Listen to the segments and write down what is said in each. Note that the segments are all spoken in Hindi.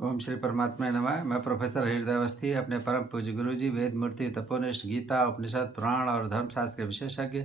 ओम श्री परमात्मा नमः। मैं प्रोफेसर हृदय अवस्थी अपने परम पूज्य गुरु जी वेद मूर्ति तपोनिष्ठ गीता उपनिषद पुराण और धर्मशास्त्र के विशेषज्ञ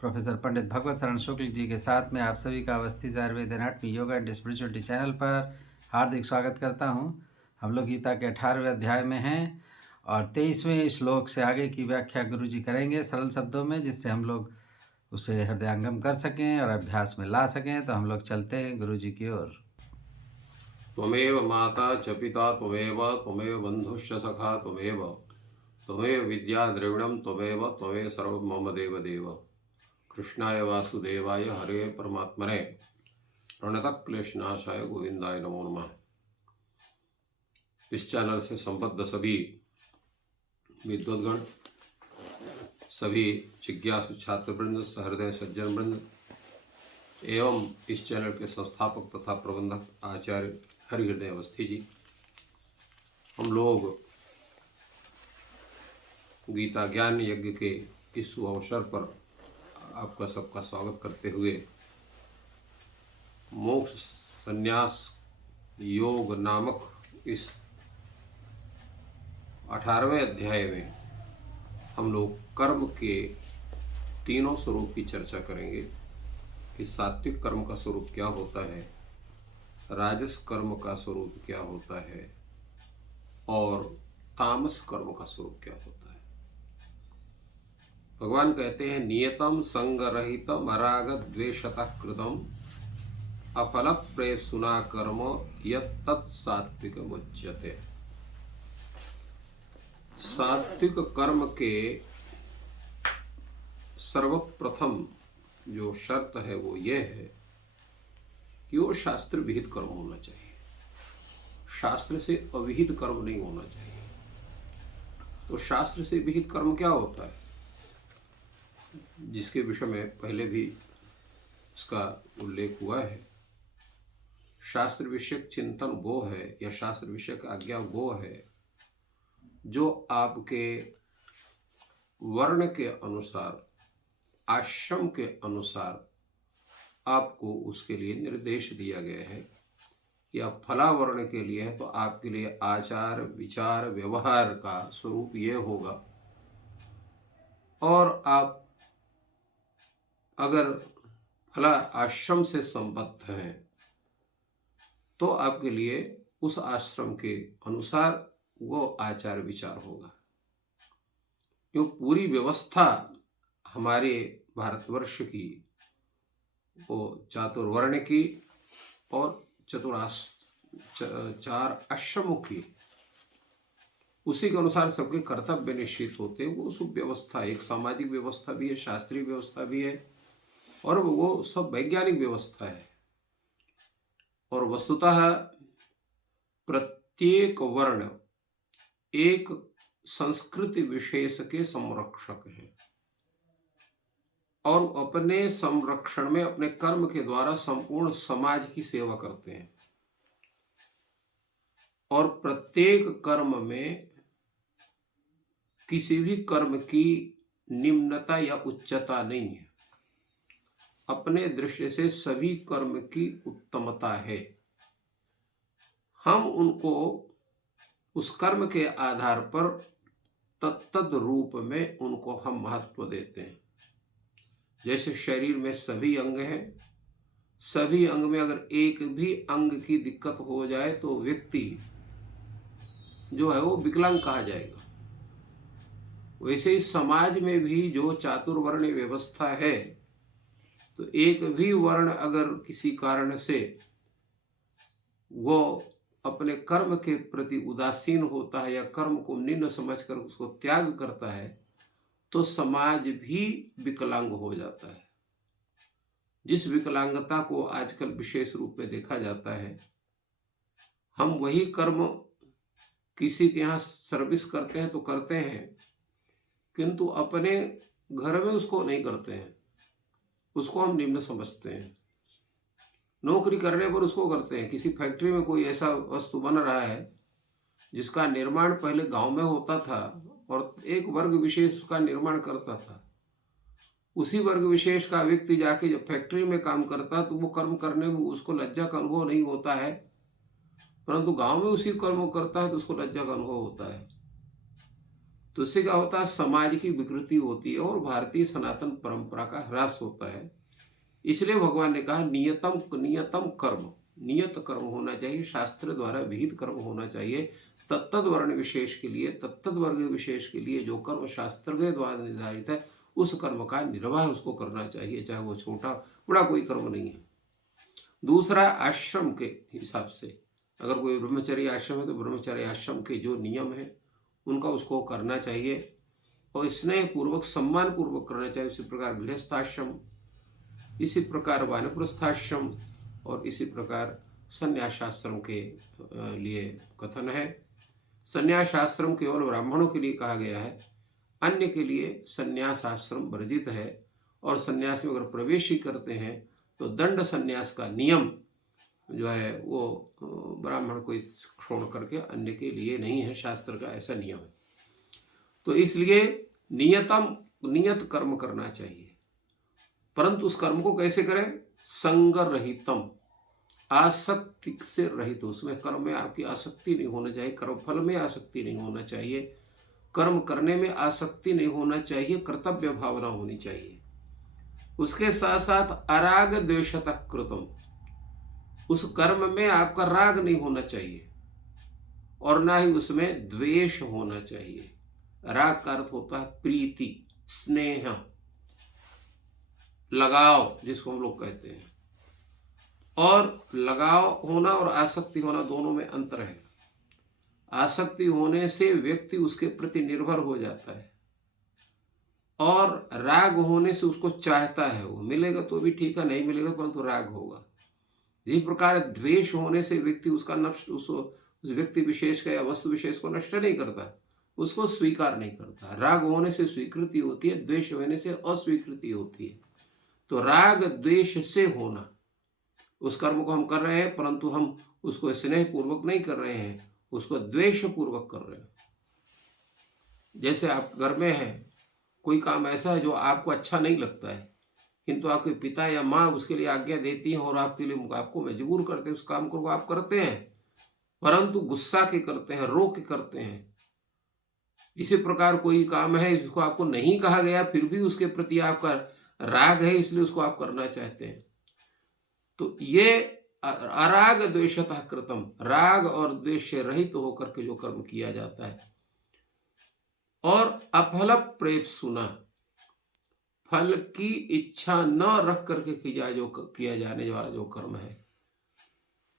प्रोफेसर पंडित भगवत शरण शुक्ल जी के साथ में आप सभी का Awasthi Ayurveda anatomy yoga and spirituality channel पर हार्दिक स्वागत करता हूं। हम लोग गीता के 18वें अध्याय में हैं और 23वें श्लोक से आगे की व्याख्या गुरु जी करेंगे सरल शब्दों में, जिससे हम लोग उसे हृदयंगम कर सकें और अभ्यास में ला सकें। तो हम लोग चलते हैं गुरु जी की ओर। त्वमेव माता च पिता त्वमेव बन्धुश्च सखा त्वमेव विद्या द्रविणं त्वमेव सर्वं मम देव। कृष्णाय वासुदेवाय हरे परमात्मने प्रणतक्लेशनाशाय गोविंदाय नमो नमः। इस चैनल से संबद्ध सभी विद्वद्गण, सभी जिज्ञासु छात्रवृंद, सहृदय सज्जन वृंद एवं इस चैनल के संस्थापक तथा प्रबंधक आचार्य हरिहृदय अवस्थी जी, हम लोग गीता ज्ञान यज्ञ के इस शुभ अवसर पर आपका सबका स्वागत करते हुए मोक्ष संन्यास योग नामक इस 18वें अध्याय में हम लोग कर्म के तीनों स्वरूप की चर्चा करेंगे कि सात्विक कर्म का स्वरूप क्या होता है, राजस कर्म का स्वरूप क्या होता है और तामस कर्म का स्वरूप क्या होता है। भगवान कहते हैं नियतम संगरहितम अराग द्वेषतः कृतम अफल प्रेसुना कर्म यत् सात्विक मुच्यते। सात्विक कर्म के सर्वप्रथम जो शर्त है वो ये है कि वो शास्त्र विहित कर्म होना चाहिए, शास्त्र से अविहित कर्म नहीं होना चाहिए। तो शास्त्र से विहित कर्म क्या होता है, जिसके विषय में पहले भी इसका उल्लेख हुआ है। शास्त्र विषयक चिंतन वो है या शास्त्र विषयक आज्ञा वो है जो आपके वर्ण के अनुसार, आश्रम के अनुसार आपको उसके लिए निर्देश दिया गया है कि आप फला वर्ण के लिए है तो आपके लिए आचार विचार व्यवहार का स्वरूप ये होगा, और आप अगर फला आश्रम से संबद्ध हैं तो आपके लिए उस आश्रम के अनुसार वो आचार विचार होगा। क्यों पूरी व्यवस्था हमारे भारतवर्ष की वो चातुर्वर्ण की और चार आश्रमों की, उसी के अनुसार सबके कर्तव्य निश्चित होते हैं। वो सुव्यवस्था एक सामाजिक व्यवस्था भी है, शास्त्रीय व्यवस्था भी है और वो सब वैज्ञानिक व्यवस्था है। और वस्तुतः प्रत्येक वर्ण एक संस्कृति विशेष के संरक्षक है और अपने संरक्षण में अपने कर्म के द्वारा संपूर्ण समाज की सेवा करते हैं। और प्रत्येक कर्म में किसी भी कर्म की निम्नता या उच्चता नहीं है, अपने दृष्टि से सभी कर्म की उत्तमता है। हम उनको उस कर्म के आधार पर तत्तद रूप में उनको हम महत्व देते हैं। जैसे शरीर में सभी अंग हैं, सभी अंग में अगर एक भी अंग की दिक्कत हो जाए तो व्यक्ति जो है वो विकलांग कहा जाएगा। वैसे ही समाज में भी जो चातुर्वर्ण व्यवस्था है, तो एक भी वर्ण अगर किसी कारण से वो अपने कर्म के प्रति उदासीन होता है या कर्म को निम्न समझकर उसको त्याग करता है तो समाज भी विकलांग हो जाता है। जिस विकलांगता को आजकल विशेष रूप में देखा जाता है, हम वही कर्म किसी के यहाँ सर्विस करते हैं तो करते हैं, किंतु अपने घर में उसको नहीं करते हैं, उसको हम निम्न समझते हैं। नौकरी करने पर उसको करते हैं। किसी फैक्ट्री में कोई ऐसा वस्तु बन रहा है जिसका निर्माण पहले गांव में होता था और एक वर्ग विशेष उसका निर्माण करता था, उसी वर्ग विशेष का व्यक्ति जाके जब फैक्ट्री में काम करता तो वो कर्म करने में उसको लज्जा का अनुभव नहीं होता है परंतु गांव में उसी कर्म को करता है तो उसको लज्जा का अनुभव होता है। तो इससे क्या होता है, समाज की विकृति होती है और भारतीय सनातन परंपरा का ह्रास होता है। इसलिए भगवान ने कहा नियतम नियतम कर्म, नियत कर्म होना चाहिए, शास्त्र द्वारा विहित कर्म होना चाहिए। तत्त वर्ण विशेष के लिए, तत्त वर्ग विशेष के लिए जो कर्म शास्त्र के द्वारा निर्धारित है उस कर्म का निर्वाह उसको करना चाहिए, चाहे वो छोटा बड़ा कोई कर्म नहीं है। दूसरा, आश्रम के हिसाब से, अगर कोई ब्रह्मचर्य आश्रम है तो ब्रह्मचर्य आश्रम के जो नियम है उनका उसको करना चाहिए और स्नेह पूर्वक सम्मान पूर्वक करना चाहिए। इसी प्रकार गृहस्थाश्रम, इसी प्रकार वानप्रस्थाश्रम और इसी प्रकार संन्यासाश्रम के लिए कथन है। संन्यासाश्रम केवल ब्राह्मणों के लिए कहा गया है, अन्य के लिए संन्यासाश्रम वर्जित है। और संन्यास में अगर प्रवेश ही करते हैं तो दंड संन्यास का नियम जो है वो ब्राह्मण को छोड़ करके अन्य के लिए नहीं है, शास्त्र का ऐसा नियम है। तो इसलिए नियत कर्म करना चाहिए, परंतु उस कर्म को कैसे करें, संग रहितम, आसक्ति से रहित। उसमें कर्म में आपकी आसक्ति नहीं होना चाहिए, कर्म फल में आसक्ति नहीं होना चाहिए, कर्म करने में आसक्ति नहीं होना चाहिए, कर्तव्य भावना होनी चाहिए। उसके साथ साथ अराग द्वेषतः कृतम, उस कर्म में आपका राग नहीं होना चाहिए और ना ही उसमें द्वेष होना चाहिए। राग का अर्थ होता है प्रीति, स्नेह, लगाव जिसको हम लोग कहते हैं। और लगाव होना और आसक्ति होना दोनों में अंतर है। आसक्ति होने से व्यक्ति उसके प्रति निर्भर हो जाता है और राग होने से उसको चाहता है, वो मिलेगा तो भी ठीक है, नहीं मिलेगा परंतु राग होगा। इस प्रकार द्वेष होने से व्यक्ति उसका नष्ट, उस व्यक्ति विशेष का या वस्तु विशेष को नष्ट नहीं करता, उसको स्वीकार नहीं करता। राग होने से स्वीकृति होती है, द्वेष होने से अस्वीकृति होती है। तो राग द्वेष से होना, उस कर्म को हम कर रहे हैं परंतु हम उसको स्नेह पूर्वक नहीं कर रहे हैं, उसको द्वेष पूर्वक कर रहे हैं। जैसे आप घर में हैं, कोई काम ऐसा है जो आपको अच्छा नहीं लगता है किंतु आपके पिता या माँ उसके लिए आज्ञा देती हैं और आपके लिए आपको मजबूर करते हैं, उस काम को आप करते हैं परंतु गुस्सा के करते हैं, रो के करते हैं। इसी प्रकार कोई काम है जिसको आपको नहीं कहा गया फिर भी उसके प्रति आपका राग है, इसलिए उसको आप करना चाहते हैं। तो ये अराग द्वेषतः कृतम, राग और द्वेष से रहित होकर के जो कर्म किया जाता है। और अफल प्रेप सुना, फल की इच्छा न रख करके किया जाने वाला जो कर्म है,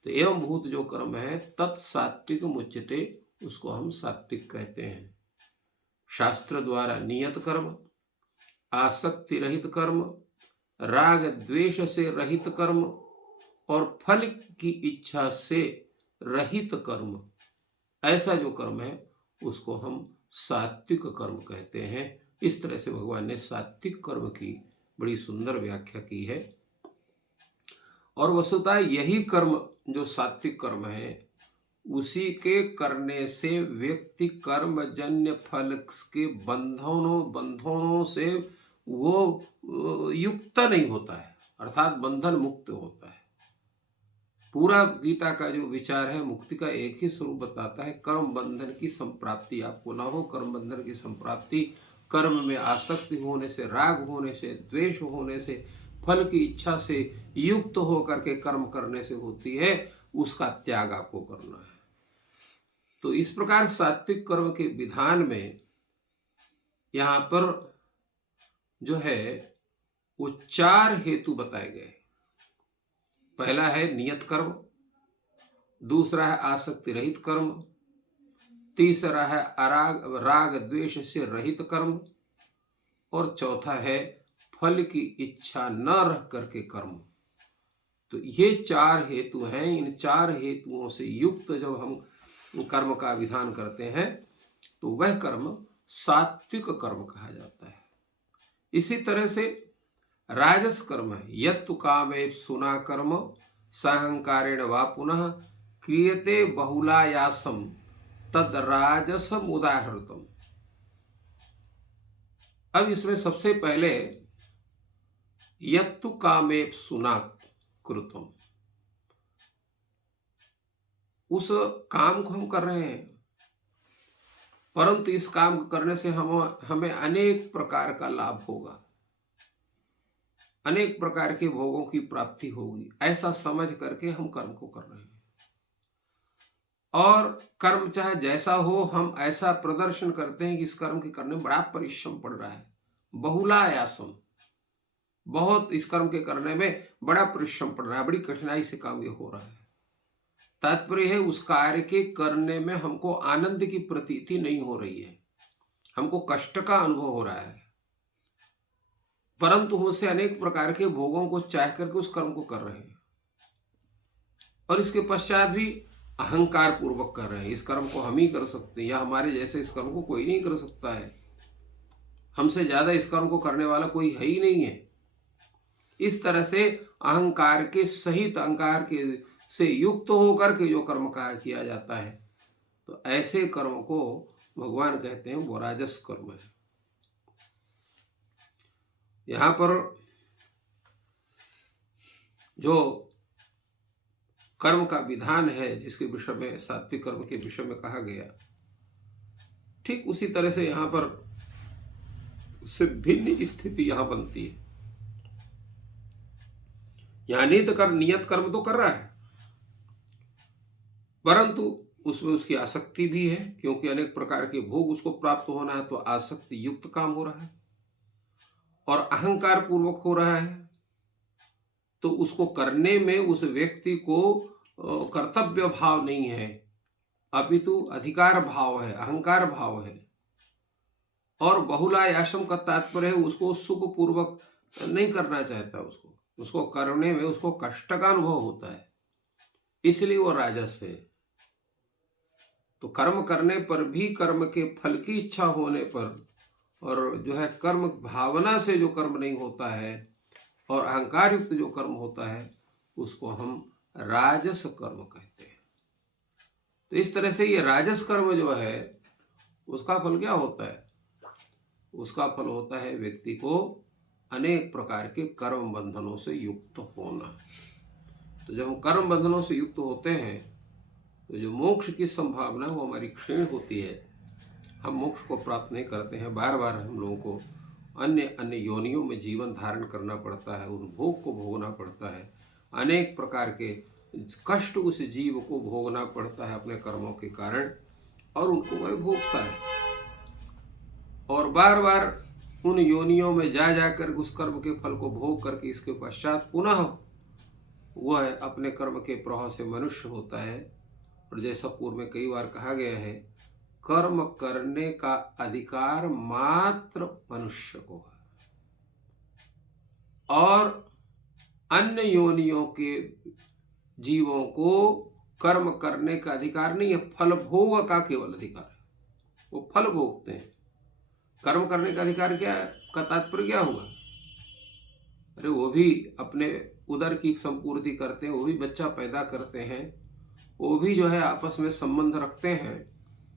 तो एवं भूत जो कर्म है तत्सात्विक मुच्यते, उसको हम सात्विक कहते हैं। शास्त्र द्वारा नियत कर्म, आसक्ति रहित कर्म, राग द्वेष से रहित कर्म और फल की इच्छा से रहित कर्म, ऐसा जो कर्म है उसको हम सात्विक कर्म कहते हैं। इस तरह से भगवान ने सात्विक कर्म की बड़ी सुंदर व्याख्या की है। और वस्तुतः यही कर्म जो सात्विक कर्म है, उसी के करने से व्यक्ति कर्मजन्य फल के बंधनों से वो युक्त नहीं होता है, अर्थात बंधन मुक्त होता है। पूरा गीता का जो विचार है मुक्ति का एक ही स्वरूप बताता है, कर्म बंधन की संप्राप्ति आपको ना हो। कर्म बंधन की संप्राप्ति कर्म में आसक्ति होने से, राग होने से, द्वेष होने से, फल की इच्छा से युक्त होकर के कर्म करने से होती है, उसका त्याग आपको करना है। तो इस प्रकार सात्विक कर्म के विधान में यहाँ पर जो है वो 4 हेतु बताए गए। पहला है नियत कर्म, दूसरा है आसक्ति रहित कर्म, तीसरा है राग द्वेष से रहित कर्म और चौथा है फल की इच्छा न रख करके कर्म। तो ये 4 हेतु हैं। इन 4 हेतुओं से युक्त जब हम कर्म का विधान करते हैं तो वह कर्म सात्विक कर्म कहा जाता है। इसी तरह से राजस कर्म है, यत्तु कामे सुना कर्म सहंकारेण वा पुनः क्रियते बहुलायासम तद राजसम उदाहृतम। अब इसमें सबसे पहले यत्तु कामे सुना कृतम, उस काम को हम कर रहे हैं, परंतु इस काम को करने से हमें अनेक प्रकार का लाभ होगा, अनेक प्रकार के भोगों की प्राप्ति होगी, ऐसा समझ करके हम कर्म को कर रहे हैं। और कर्म चाहे जैसा हो, हम ऐसा प्रदर्शन करते हैं कि इस कर्म के करने में बड़ा परिश्रम पड़ रहा है, बहुलायासम, बहुत इस कर्म के करने में बड़ा परिश्रम पड़ रहा है, बड़ी कठिनाई से काम ये हो रहा है। तात्पर्य है उस कार्य के करने में हमको आनंद की प्रतीति नहीं हो रही है, हमको कष्ट का अनुभव हो रहा है, परंतु उससे अनेक प्रकार के भोगों को चाह करके उस कर्म को कर रहे हैं, और इसके पश्चात भी अहंकार पूर्वक कर रहे हैं। इस कर्म को हम ही कर सकते हैं, या हमारे जैसे इस कर्म को कोई नहीं कर सकता है, हमसे ज्यादा इस कर्म को करने वाला कोई है ही नहीं है। इस तरह से अहंकार के सहित, अहंकार के से युक्त होकर के जो कर्म कार्य किया जाता है, तो ऐसे कर्म को भगवान कहते हैं वो राजस कर्म है। यहां पर जो कर्म का विधान है, जिसके विषय में सात्विक कर्म के विषय में कहा गया, ठीक उसी तरह से यहां पर उससे भिन्न स्थिति यहां बनती है। यहां नियत कर्म तो कर रहा है, परंतु उसमें उसकी आसक्ति भी है, क्योंकि अनेक प्रकार के भोग उसको प्राप्त होना है, तो आसक्ति युक्त काम हो रहा है और अहंकार पूर्वक हो रहा है। तो उसको करने में उस व्यक्ति को कर्तव्य भाव नहीं है, अपितु अधिकार भाव है, अहंकार भाव है। और बहुलायासम का तात्पर्य है उसको सुख पूर्वक नहीं करना चाहता, उसको करने में उसको कष्ट का अनुभव होता है, इसलिए वो राजस है। तो कर्म करने पर भी, कर्म के फल की इच्छा होने पर, और जो है कर्म भावना से जो कर्म नहीं होता है और अहंकार युक्त जो कर्म होता है, उसको हम राजस कर्म कहते हैं। तो इस तरह से ये राजस कर्म जो है, उसका फल क्या होता है? उसका फल होता है व्यक्ति को अनेक प्रकार के कर्म बंधनों से युक्त होना। तो जब हम कर्म बंधनों से युक्त होते हैं, तो जो मोक्ष की संभावना वो हमारी क्षीण होती है, हम मोक्ष को प्राप्त नहीं करते हैं। बार बार हम लोगों को अन्य अन्य योनियों में जीवन धारण करना पड़ता है, उन भोग को भोगना पड़ता है, अनेक प्रकार के कष्ट उस जीव को भोगना पड़ता है अपने कर्मों के कारण, और उनको वह भोगता है। और बार बार उन योनियों में जा कर उस कर्म के फल को भोग करके इसके पश्चात पुनः वह अपने कर्म के प्रभाव से मनुष्य होता है। और जैसा पूर्व में कई बार कहा गया है, कर्म करने का अधिकार मात्र मनुष्य को है, और अन्य योनियों के जीवों को कर्म करने का अधिकार नहीं है, फल भोग का केवल अधिकार है, वो फल भोगते हैं। कर्म करने का अधिकार क्या है, का तात्पर्य क्या हुआ? अरे वो भी अपने उदर की संपूर्ति करते हैं, वो भी बच्चा पैदा करते हैं, वो भी जो है आपस में संबंध रखते हैं,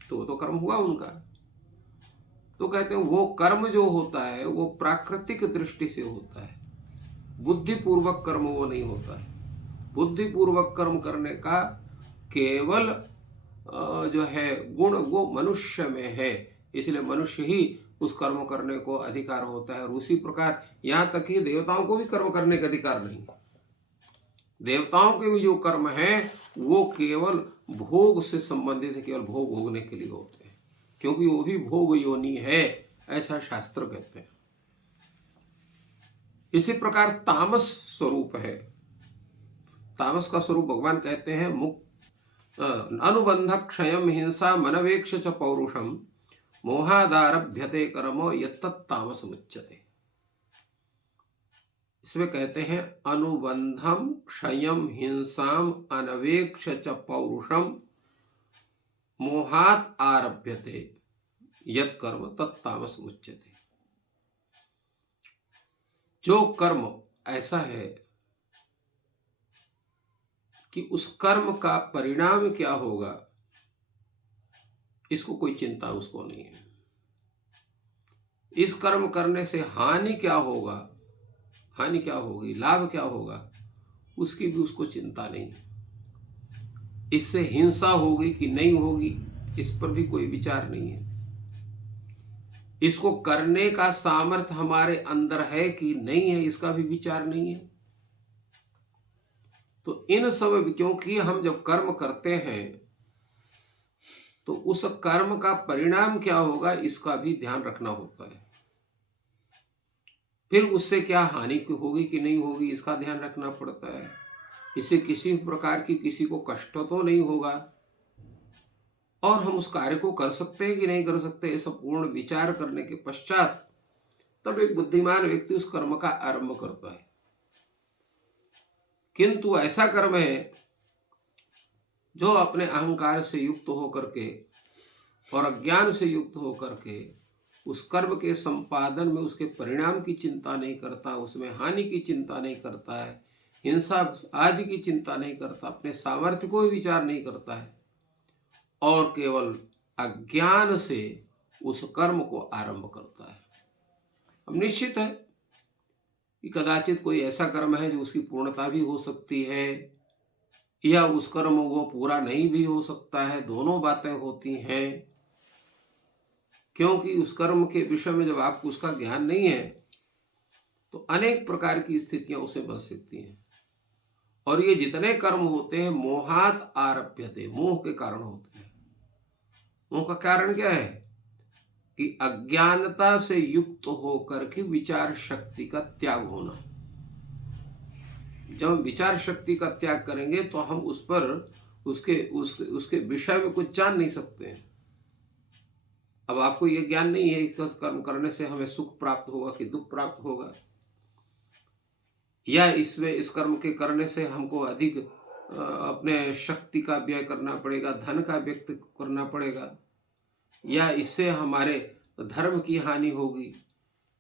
तो वो तो कर्म हुआ उनका। तो कहते हैं वो कर्म जो होता है वो प्राकृतिक दृष्टि से होता है, बुद्धिपूर्वक कर्म वो नहीं होता है। बुद्धिपूर्वक कर्म करने का केवल जो है गुण वो मनुष्य में है, इसलिए मनुष्य ही उस कर्म करने को अधिकार होता है। और उसी प्रकार यहाँ तक कि देवताओं को भी कर्म करने का अधिकार नहीं। देवताओं के भी जो कर्म हैं वो केवल भोग से संबंधित है, केवल भोग भोगने के लिए होते हैं, क्योंकि वो भी भोग योनि है, ऐसा शास्त्र कहते हैं। इसी प्रकार तामस स्वरूप है। तामस का स्वरूप भगवान कहते हैं अनुबंध क्षयम हिंसा मनवेक्ष च पौरुषम मोहादारभ्यते कर्मो यत्तत्तामस मुच्यते। इसमें कहते हैं अनुबंधम क्षयम हिंसाम अनवेक्ष च पौरुषम मोहात आरभ्यते यत् कर्म तत्तामस मुच्यते। जो कर्म ऐसा है कि उस कर्म का परिणाम क्या होगा इसको कोई चिंता उसको नहीं है। इस कर्म करने से हानि क्या होगा, हानि क्या होगी, लाभ क्या होगा, उसकी भी उसको चिंता नहीं है। इससे हिंसा होगी कि नहीं होगी, इस पर भी कोई विचार नहीं है। इसको करने का सामर्थ्य हमारे अंदर है कि नहीं है, इसका भी विचार नहीं है। तो इन सब, क्योंकि हम जब कर्म करते हैं तो उस कर्म का परिणाम क्या होगा इसका भी ध्यान रखना होता है। फिर उससे क्या हानि होगी कि नहीं होगी इसका ध्यान रखना पड़ता है। इससे किसी प्रकार की किसी को कष्ट तो नहीं होगा, और हम उस कार्य को कर सकते हैं कि नहीं कर सकते, ये सब पूर्ण विचार करने के पश्चात तब एक बुद्धिमान व्यक्ति उस कर्म का आरंभ करता है। किंतु ऐसा कर्म है जो अपने अहंकार से युक्त होकर के और अज्ञान से युक्त होकर के उस कर्म के संपादन में उसके परिणाम की चिंता नहीं करता, उसमें हानि की चिंता नहीं करता है, हिंसा आदि की चिंता नहीं करता, अपने सामर्थ्य को भी विचार नहीं करता है, और केवल अज्ञान से उस कर्म को आरंभ करता है। अब निश्चित है कि कदाचित कोई ऐसा कर्म है जो उसकी पूर्णता भी हो सकती है, या उस कर्म वो पूरा नहीं भी हो सकता है, दोनों बातें होती हैं। क्योंकि उस कर्म के विषय में जब आपको उसका ज्ञान नहीं है तो अनेक प्रकार की स्थितियां उसे बन सकती हैं। और ये जितने कर्म होते हैं मोहात आरभ्यते, मोह के कारण होते हैं। मोह का कारण क्या है कि अज्ञानता से युक्त होकर के विचार शक्ति का त्याग होना। जब हम विचार शक्ति का त्याग करेंगे तो हम उस पर उसके विषय में कुछ जान नहीं सकते हैं। अब आपको यह ज्ञान नहीं है कि कर्म करने से हमें सुख प्राप्त होगा कि दुख प्राप्त होगा, या इस कर्म के करने से हमको अधिक अपने शक्ति का व्यय करना पड़ेगा, धन का व्यक्त करना पड़ेगा, या इससे हमारे धर्म की हानि होगी,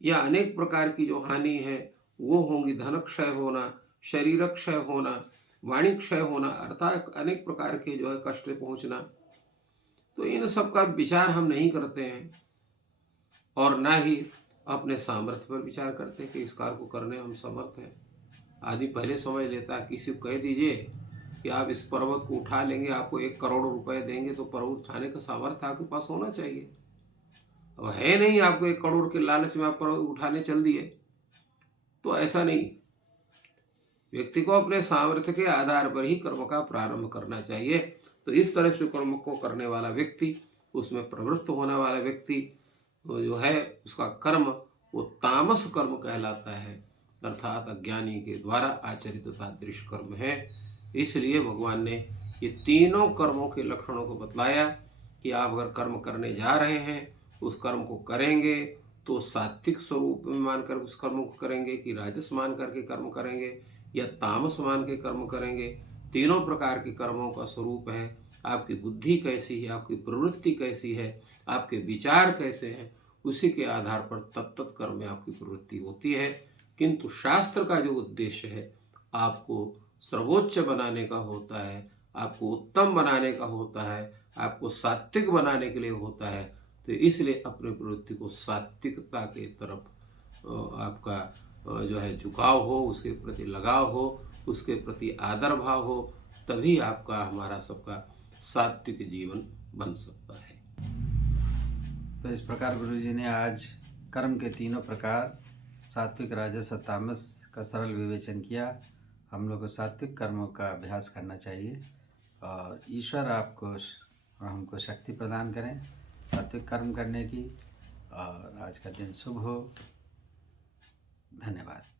या अनेक प्रकार की जो हानि है वो होंगी, धन क्षय होना, शरीर क्षय होना, वाणी क्षय होना, अर्थात अनेक प्रकार के जो है कष्ट पहुंचना। तो इन सब का विचार हम नहीं करते हैं, और ना ही अपने सामर्थ्य पर विचार करते हैं कि इस कार्य को करने हम समर्थ हैं। आदि पहले समझ लेता है, किसी को कह दीजिए कि आप इस पर्वत को उठा लेंगे, आपको 1 करोड़ रुपए देंगे, तो पर्वत उठाने का सामर्थ्य आपके पास होना चाहिए। अब है नहीं, आपको 1 करोड़ के लालच में आप पर्वत उठाने चल दिए, तो ऐसा नहीं। व्यक्ति को अपने सामर्थ्य के आधार पर ही कर्म का प्रारंभ करना चाहिए। तो इस तरह से कर्म को करने वाला व्यक्ति, उसमें प्रवृत्त होने वाला व्यक्ति जो है, उसका कर्म वो तामस कर्म कहलाता है, अर्थात अज्ञानी के द्वारा आचरित तादृश कर्म है। इसलिए भगवान ने ये तीनों कर्मों के लक्षणों को बतलाया कि आप अगर कर्म करने जा रहे हैं, उस कर्म को करेंगे तो सात्विक स्वरूप में मानकर उस कर्म को करेंगे, कि राजस मान करके कर्म करेंगे, या तामस मान के कर्म करेंगे। तीनों प्रकार के कर्मों का स्वरूप है। आपकी बुद्धि कैसी है, आपकी प्रवृत्ति कैसी है, आपके विचार कैसे हैं, उसी के आधार पर तत्त कर्म में आपकी प्रवृत्ति होती है। किंतु शास्त्र का जो उद्देश्य है, आपको सर्वोच्च बनाने का होता है, आपको उत्तम बनाने का होता है, आपको सात्विक बनाने के लिए होता है। तो इसलिए अपनी प्रवृत्ति को सात्विकता के तरफ आपका जो है झुकाव हो, उसके प्रति लगाव हो, उसके प्रति आदर भाव हो, तभी आपका हमारा सबका सात्विक जीवन बन सकता है। तो इस प्रकार गुरुजी ने आज कर्म के तीनों प्रकार सात्विक, राजस और तामस का सरल विवेचन किया। हम लोग को सात्विक कर्मों का अभ्यास करना चाहिए, और ईश्वर आपको और हमको शक्ति प्रदान करें सात्विक कर्म करने की। और आज का दिन शुभ हो। धन्यवाद।